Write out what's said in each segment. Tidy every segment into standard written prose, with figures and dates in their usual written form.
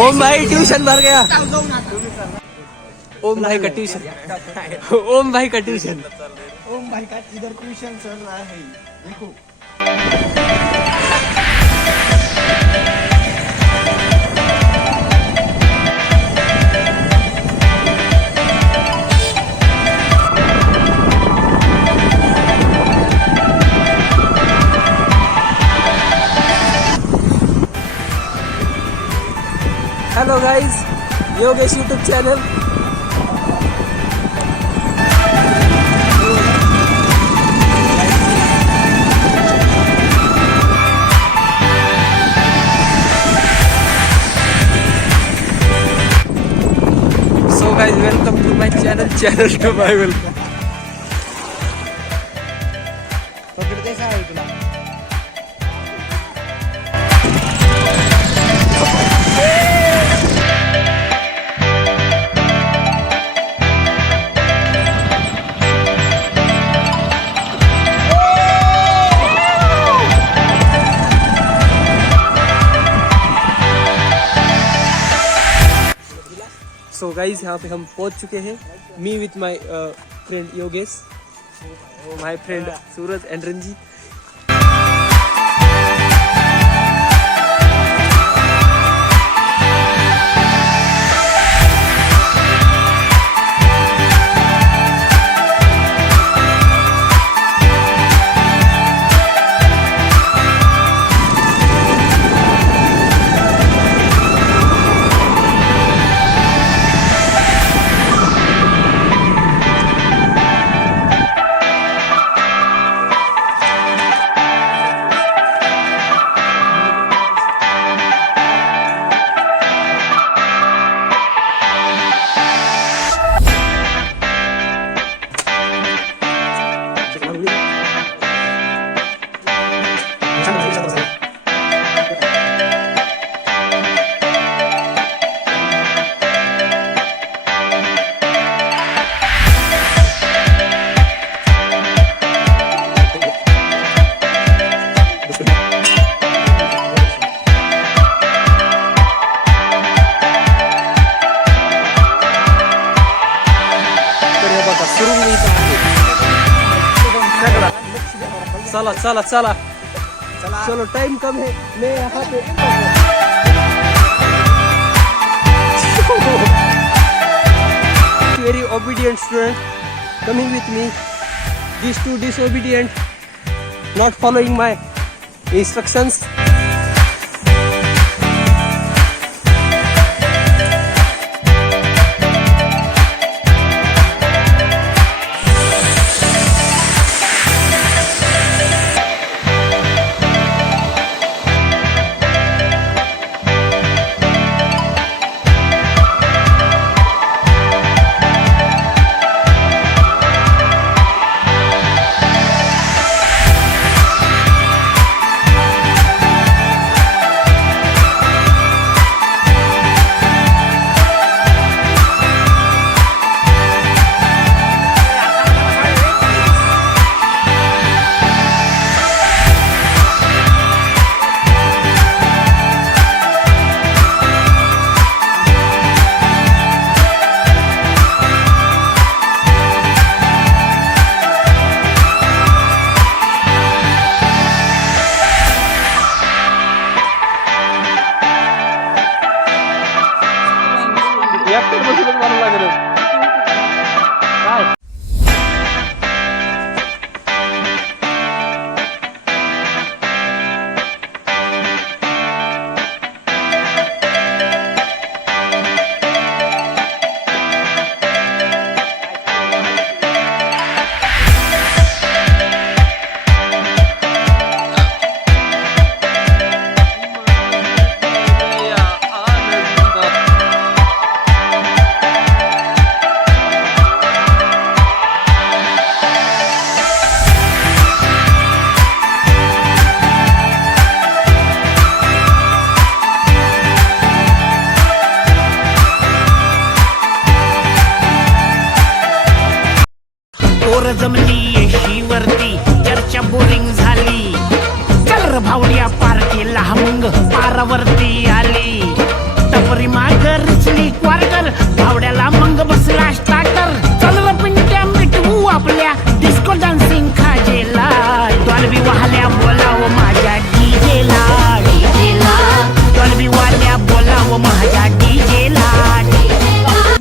ओम भाई ट्यूशन भर गया। ओम भाई का ट्यूशन। ओम भाई का ट्यूशन। ओम भाई का इधर ट्यूशन चल रहा है, देखो। Hello guys, Yogesh YouTube channel. So guys, welcome to my channel to my welcome. पकडते काय तुला? सो गाइस, यहाँ पे हम पहुंच चुके हैं। Me with my friend Yogesh, my friend Suraj end Ranji. चला चला चला चलो, टाइम कम है। मैं यहाँ पे very obedient student coming with me. These two disobedient, not following my instructions. जमली येशीवरती चर्चा बोरिंग झाली. चल भावड्या पार्टीला मग पारावरती आली. टपरी वाल्या बोलाव माझ्या डीजेला डॉल्बी वाल्या बोलाव माझ्या डीजेला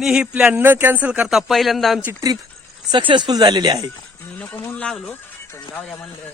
ही प्लॅन न कॅन्सल करता पहिल्यांदा आमची ट्रिप सक्सेसफुल झालेली आहे. मी नको म्हणून लागलो पण जाऊ द्या म्हणलं